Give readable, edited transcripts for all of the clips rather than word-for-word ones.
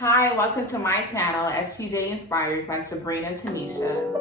Hi, welcome to my channel, STJ Inspired by Sabrina Tanisha.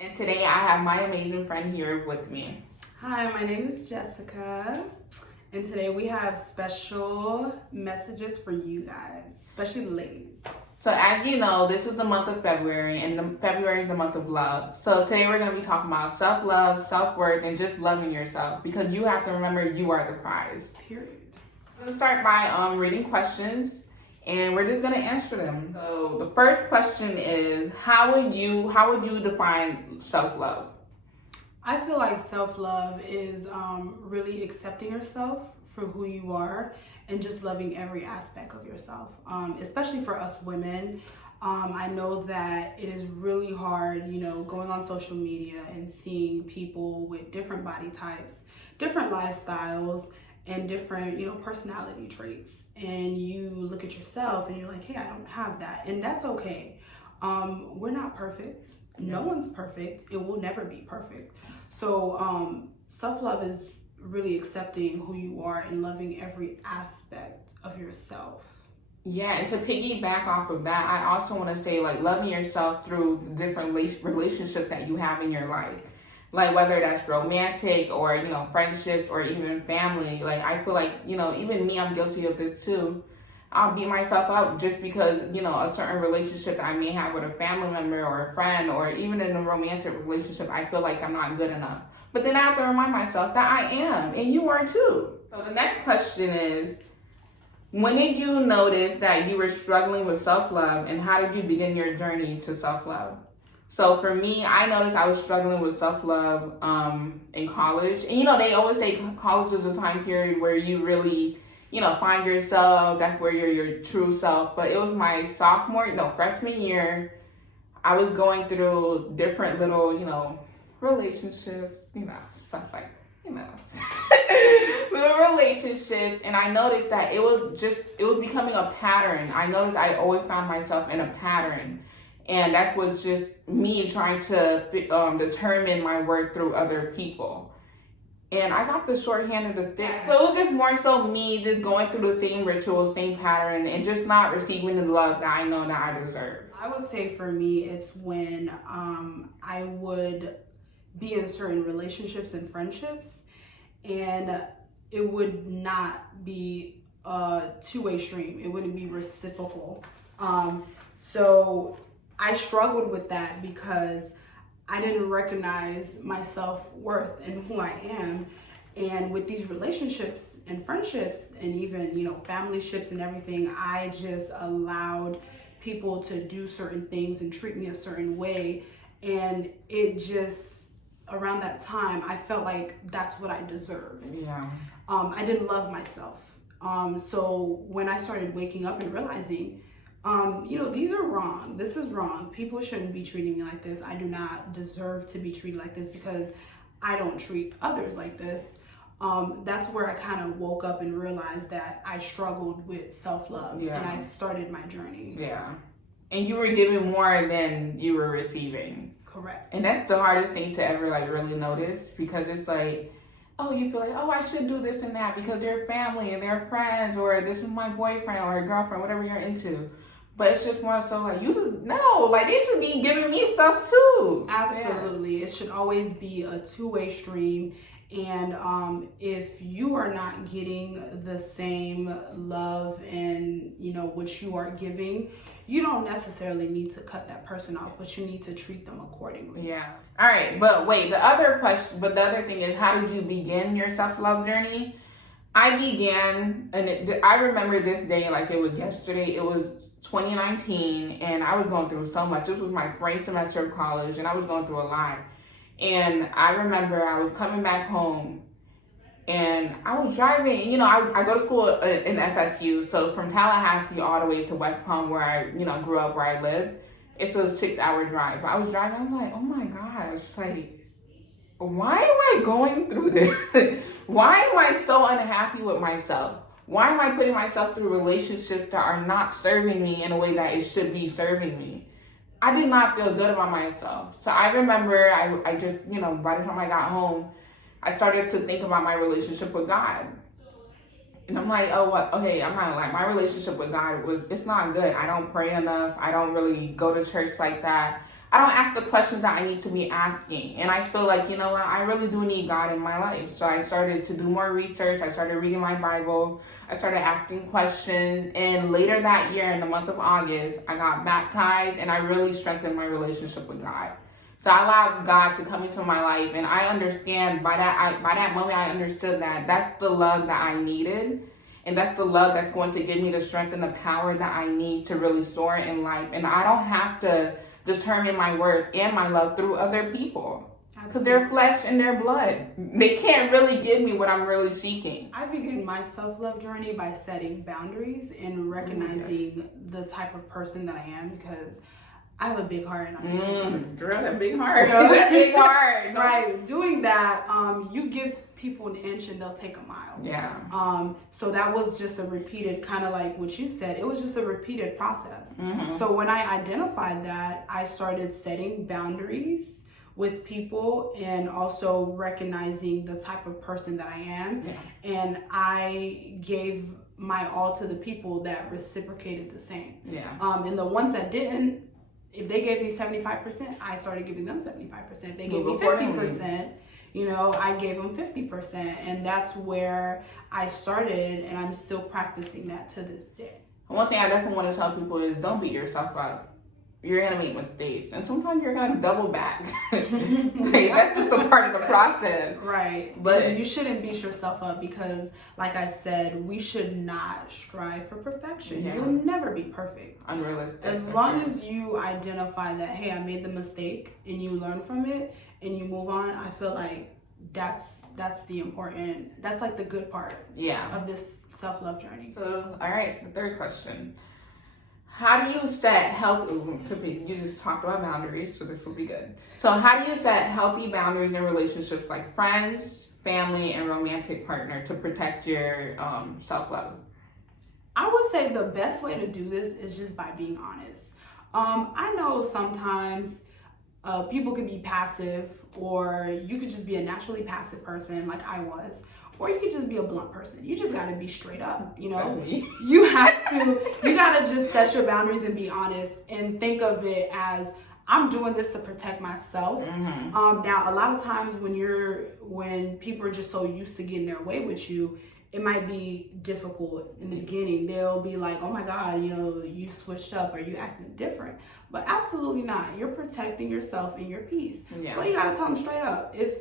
And today I have my amazing friend here with me. Hi, my name is Jessica, and today we have special messages for you guys, especially the ladies. So as you know, this is the month of February, and February is the month of love. So today we're going to be talking about self-love, self-worth, and just loving yourself, because you have to remember you are the prize. Period. I'm going to start by reading questions, and we're just going to answer them. So the first question is, how would you define self-love? I feel like self-love is really accepting yourself for who you are and just loving every aspect of yourself, especially for us women. I know that it is really hard, going on social media and seeing people with different body types, different lifestyles, and different, personality traits. And you look at yourself and you're like, hey, I don't have that. And that's okay. We're not perfect. No one's perfect. It will never be perfect. So self-love is really accepting who you are and loving every aspect of yourself. Yeah, and to piggyback off of that, I also want to say, loving yourself through the different relationships that you have in your life. Like, whether that's romantic or, friendships or even family. Like, I feel like, even me, I'm guilty of this too. I'll beat myself up just because, a certain relationship that I may have with a family member or a friend, or even in a romantic relationship, I feel like I'm not good enough. But then I have to remind myself that I am, and you are too. So the next question is, when did you notice that you were struggling with self-love, and how did you begin your journey to self-love? So for me, I noticed I was struggling with self-love in college. And they always say college is a time period where you really, find yourself. That's where you're your true self. But it was my freshman year. I was going through different little, relationships, stuff like, little relationships. And I noticed that it was becoming a pattern. I noticed I always found myself in a pattern. And that was just me trying to determine my worth through other people. And I got the short hand of the stick. So it was just more so me just going through the same rituals, same pattern, and just not receiving the love that I know that I deserve. I would say for me, it's when I would be in certain relationships and friendships, and it would not be a two-way stream. It wouldn't be reciprocal. So I struggled with that because I didn't recognize my self-worth and who I am. And with these relationships and friendships and even, family ships and everything, I just allowed people to do certain things and treat me a certain way. And it just, around that time, I felt like that's what I deserved. Yeah. I didn't love myself. So when I started waking up and realizing, these are wrong. This is wrong. People shouldn't be treating me like this. I do not deserve to be treated like this because I don't treat others like this. That's where I kind of woke up and realized that I struggled with self-love. And I started my journey. Yeah. And you were giving more than you were receiving. Correct. And that's the hardest thing to ever really notice, because it's like, oh, you feel like, oh, I should do this and that because they're family and they're friends, or this is my boyfriend or girlfriend, whatever you're into. But it's just more so like, they should be giving me stuff too. Absolutely. Yeah. It should always be a two-way stream. And if you are not getting the same love and, what you are giving, you don't necessarily need to cut that person off, but you need to treat them accordingly. Yeah. All right. But wait, the other thing is, how did you begin your self-love journey? I began, and I remember this day like it was yesterday. It was 2019, and I was going through so much. This was my first semester of college, and I was going through a lot. And I remember I was coming back home, and I was driving. I go to school in FSU, so from Tallahassee all the way to West Palm, where I grew up, where I lived, it's a 6-hour drive. I was driving, I'm like, oh my gosh, why am I going through this? Why am I so unhappy with myself? why am I putting myself through relationships that are not serving me in a way that it should be serving me? I did not feel good about myself. So I remember I just, by the time I got home, I started to think about my relationship with God. And I'm like, oh, what? Okay, I'm not like, my relationship with God it's not good. I don't pray enough. I don't really go to church like that. I don't ask the questions that I need to be asking. And I feel like, I really do need God in my life. So I started to do more research. I started reading my Bible. I started asking questions. And later that year, in the month of August, I got baptized and I really strengthened my relationship with God. So I allowed God to come into my life, and I understand by that moment I understood that that's the love that I needed, and that's the love that's going to give me the strength and the power that I need to really soar in life. And I don't have to determine my worth and my love through other people, because they're flesh and their blood. They can't really give me what I'm really seeking. I began my self-love journey by setting boundaries and recognizing the type of person that I am, because I have a big heart, and I'm girl, that big heart. That big heart. Right. Doing that, you give people an inch and they'll take a mile. Yeah. So that was just a repeated, kind of like what you said, it was just a repeated process. Mm-hmm. So when I identified that, I started setting boundaries with people and also recognizing the type of person that I am. Yeah. And I gave my all to the people that reciprocated the same. Yeah. And the ones that didn't, if they gave me 75%, I started giving them 75%. If they gave me 50%, I gave them 50%. And that's where I started, and I'm still practicing that to this day. One thing I definitely want to tell people is don't beat yourself up. You're going to make mistakes, and sometimes you're going to double back. That's just a part of the process. Right. But you shouldn't beat yourself up, because, like I said, we should not strive for perfection. Yeah. You'll never be perfect. Unrealistic. As long as you identify that, hey, I made the mistake, and you learn from it, and you move on, I feel like that's the important, that's like the good part of this self-love journey. So, all right, the third question. How do you set healthy, you just talked about boundaries, so this will be good. So how do you set healthy boundaries in relationships like friends, family, and romantic partner to protect your self-love? I would say the best way to do this is just by being honest. I know sometimes people can be passive, or you could just be a naturally passive person like I was. Or you could just be a blunt person. You just gotta be straight up, You gotta just set your boundaries and be honest, and think of it as, I'm doing this to protect myself. Mm-hmm. Now, a lot of times when people are just so used to getting their way with you, it might be difficult in the beginning. They'll be like, oh my God, you switched up, or you acting different. But absolutely not. You're protecting yourself and your peace. Yeah. So you gotta tell them straight up. If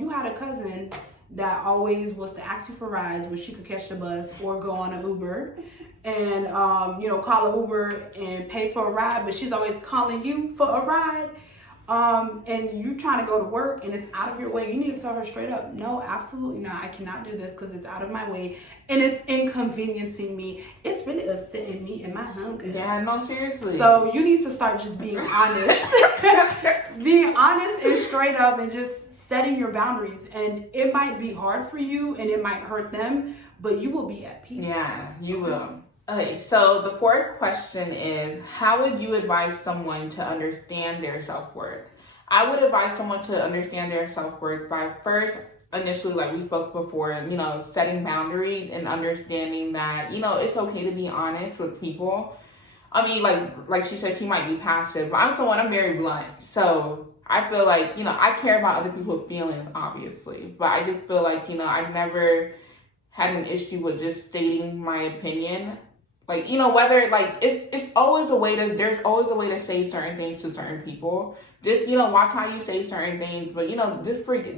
you had a cousin that always was to ask you for rides where she could catch the bus or go on an Uber, and call an Uber and pay for a ride, but she's always calling you for a ride, and you trying to go to work and it's out of your way, you need to tell her straight up, no, absolutely not, I cannot do this because it's out of my way and it's inconveniencing me, it's really upsetting me and my hunger. Yeah, no, seriously. So you need to start just being honest. Being honest and straight up, and just setting your boundaries. And it might be hard for you and it might hurt them, but you will be at peace. Yeah, you will. Okay, so the fourth question is, how would you advise someone to understand their self-worth? I would advise someone to understand their self-worth by first, initially, like we spoke before, setting boundaries and understanding that, it's okay to be honest with people. I mean, like she said, she might be passive, but I'm very blunt. So I feel like, I care about other people's feelings, obviously, but I just feel like, I've never had an issue with just stating my opinion. Like, whether, it's always there's always a way to say certain things to certain people. Just, watch how you say certain things, but,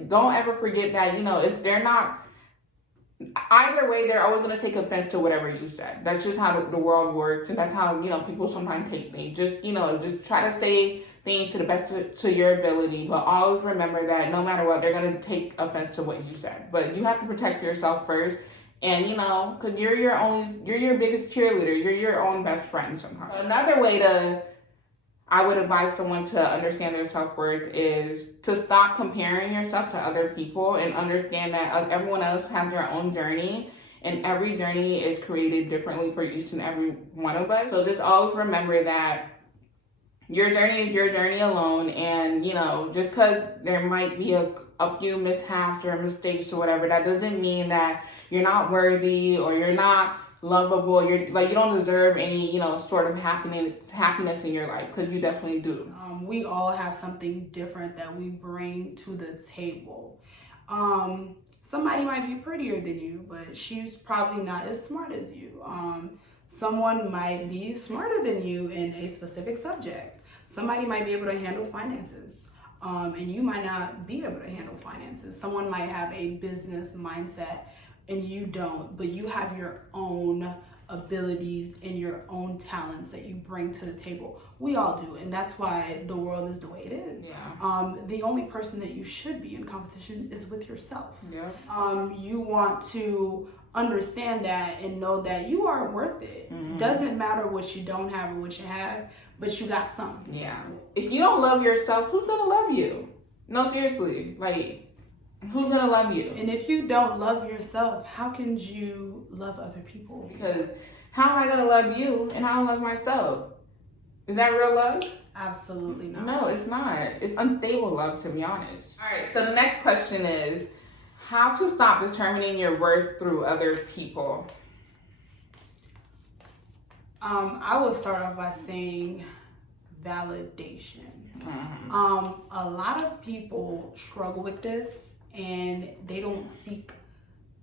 don't ever forget that, if they're not, either way, they're always going to take offense to whatever you said. That's just how the world works, and that's how, people sometimes take things. Just, just try to say things to the best to your ability, but always remember that no matter what, they're going to take offense to what you said. But you have to protect yourself first, and, because you're your biggest cheerleader. You're your own best friend sometimes. Another way I would advise someone to understand their self-worth is to stop comparing yourself to other people and understand that everyone else has their own journey, and every journey is created differently for each and every one of us. So just always remember that your journey is your journey alone, and just because there might be a few mishaps or mistakes or whatever, that doesn't mean that you're not worthy or you're not lovable. You're like, you don't deserve any sort of happiness in your life, because you definitely do. We all have something different that we bring to the table. Somebody might be prettier than you, but she's probably not as smart as you. Someone might be smarter than you in a specific subject. Somebody might be able to handle finances, and you might not be able to handle finances. Someone might have a business mindset and you don't, but you have your own abilities and your own talents that you bring to the table. We all do, and that's why the world is the way it is. Yeah. The only person that you should be in competition is with yourself. Yeah. You want to understand that and know that you are worth it. Mm-hmm. Doesn't matter what you don't have or what you have, but you got something. Yeah. If you don't love yourself, who's gonna love you? No, seriously. Like, who's gonna love you? And if you don't love yourself, how can you love other people? Because how am I gonna love you and I don't love myself? Is that real love? Absolutely not. No, it's not. It's unstable love, to be honest. All right, so the next question is, how to stop determining your worth through other people? I will start off by saying validation. Mm-hmm. A lot of people struggle with this, and they don't seek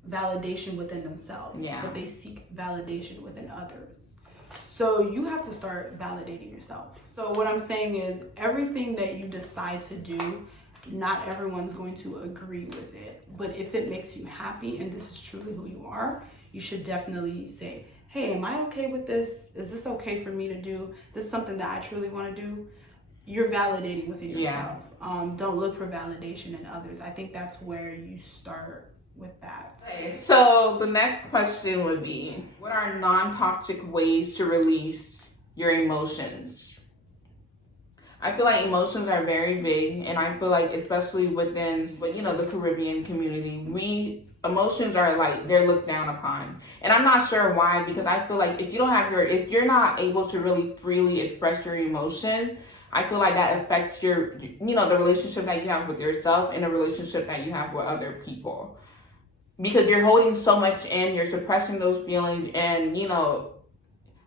validation within themselves, but they seek validation within others. So you have to start validating yourself. So what I'm saying is, everything that you decide to do, not everyone's going to agree with it. But if it makes you happy and this is truly who you are, you should definitely say, hey, am I okay with this? Is this okay for me to do? This is something that I truly want to do. You're validating within yourself. Don't look for validation in others. I think that's where you start with that. Okay, so the next question would be, what are non-toxic ways to release your emotions? I feel like emotions are very big, and I feel like especially within the Caribbean community, emotions are like, they're looked down upon. And I'm not sure why, because I feel like if you're not able to really freely express your emotion, I feel like that affects your the relationship that you have with yourself and the relationship that you have with other people. Because you're holding so much in, you're suppressing those feelings, and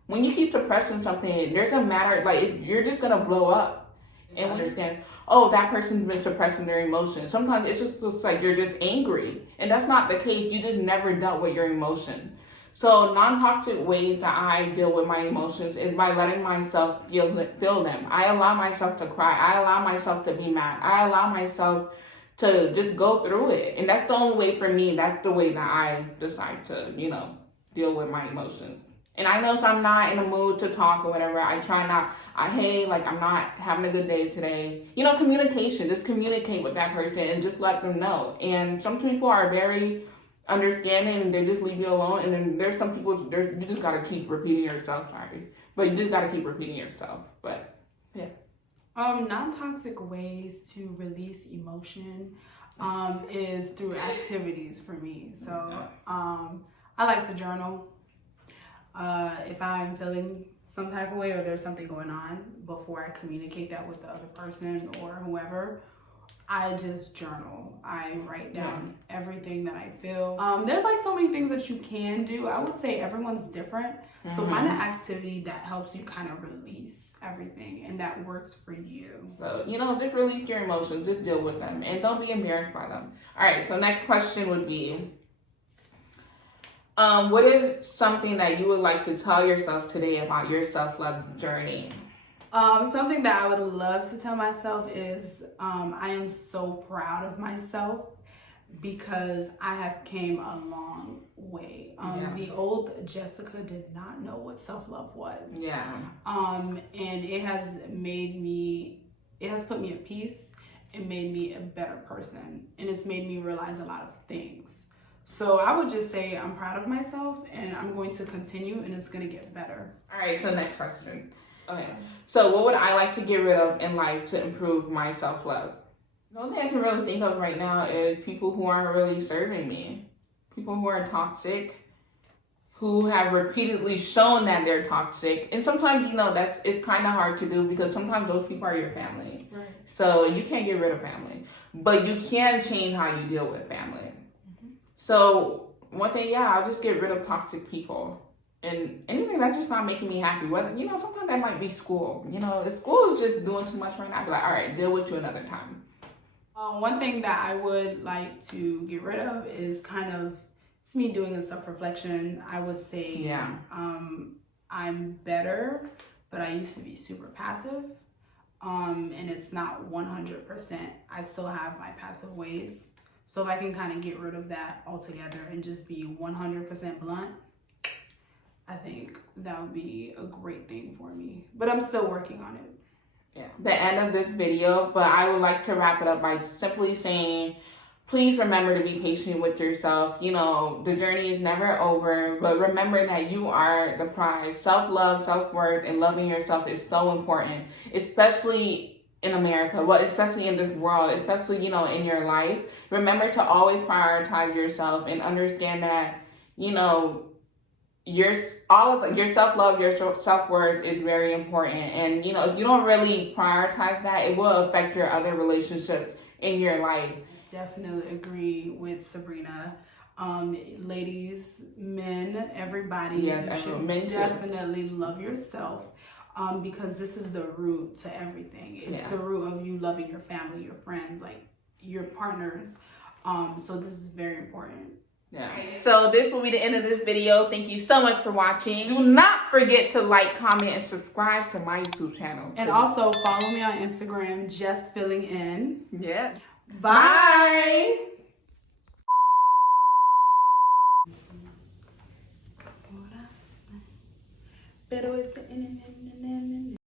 when you keep suppressing something, there's a matter, like, you're just gonna blow up. And understand, that person's been suppressing their emotions. Sometimes it just looks like you're just angry, and that's not the case. You just never dealt with your emotion. So non-toxic ways that I deal with my emotions is by letting myself feel them. I allow myself to cry. I allow myself to be mad. I allow myself to just go through it. And that's the only way for me. That's the way that I decide to, deal with my emotions. And I know if I'm not in a mood to talk or whatever, I try not, I'm not having a good day today. Communication, just communicate with that person and just let them know. And some people are very understanding and they just leave you alone. And then there's some people, you just got to keep repeating yourself, But you just got to keep repeating yourself. But, yeah. Non-toxic ways to release emotion is through activities for me. So I like to journal. If I'm feeling some type of way or there's something going on, before I communicate that with the other person or whoever, I just journal. I write down everything that I feel. There's like so many things that you can do. I would say everyone's different. So find an activity that helps you kind of release everything and that works for you. So, just release your emotions, just deal with them, and don't be embarrassed by them. All right, so next question would be, what is something that you would like to tell yourself today about your self-love journey? Something that I would love to tell myself is I am so proud of myself because I have came a long way. The old Jessica did not know what self-love was. Yeah. And it has put me at peace. It made me a better person, and it's made me realize a lot of things. So I would just say I'm proud of myself, and I'm going to continue, and it's going to get better. All right, so next question. Okay, so what would I like to get rid of in life to improve my self-love? The only thing I can really think of right now is people who aren't really serving me. People who are toxic who have repeatedly shown that they're toxic. And sometimes, it's kind of hard to do because sometimes those people are your family. Right. So you can't get rid of family. But you can change how you deal with family. So one thing, I'll just get rid of toxic people. And anything that's just not making me happy. Whether, sometimes that might be school. If school is just doing too much right now, I'd be like, all right, deal with you another time. One thing that I would like to get rid of is it's me doing a self-reflection. I would say I'm better, but I used to be super passive. And it's not 100%. I still have my passive ways. So if I can kind of get rid of that altogether and just be 100% blunt, I think that would be a great thing for me. But I'm still working on it. Yeah. The end of this video, but I would like to wrap it up by simply saying, please remember to be patient with yourself. The journey is never over, but remember that you are the prize. Self-love, self-worth, and loving yourself is so important, especially in America, especially in this world, especially, in your life. Remember to always prioritize yourself and understand that, your self-love, your self-worth is very important. And, if you don't really prioritize that, it will affect your other relationships in your life. Definitely agree with Sabrina. Ladies, men, everybody, you should definitely love yourself. Because this is the root to everything. It's the root of you loving your family, your friends, like your partners. So this is very important. Yeah. So this will be the end of this video. Thank you so much for watching. Do not forget to like, comment, and subscribe to my YouTube channel. And also follow me on Instagram, Just Filling In. Yeah. Bye. Pero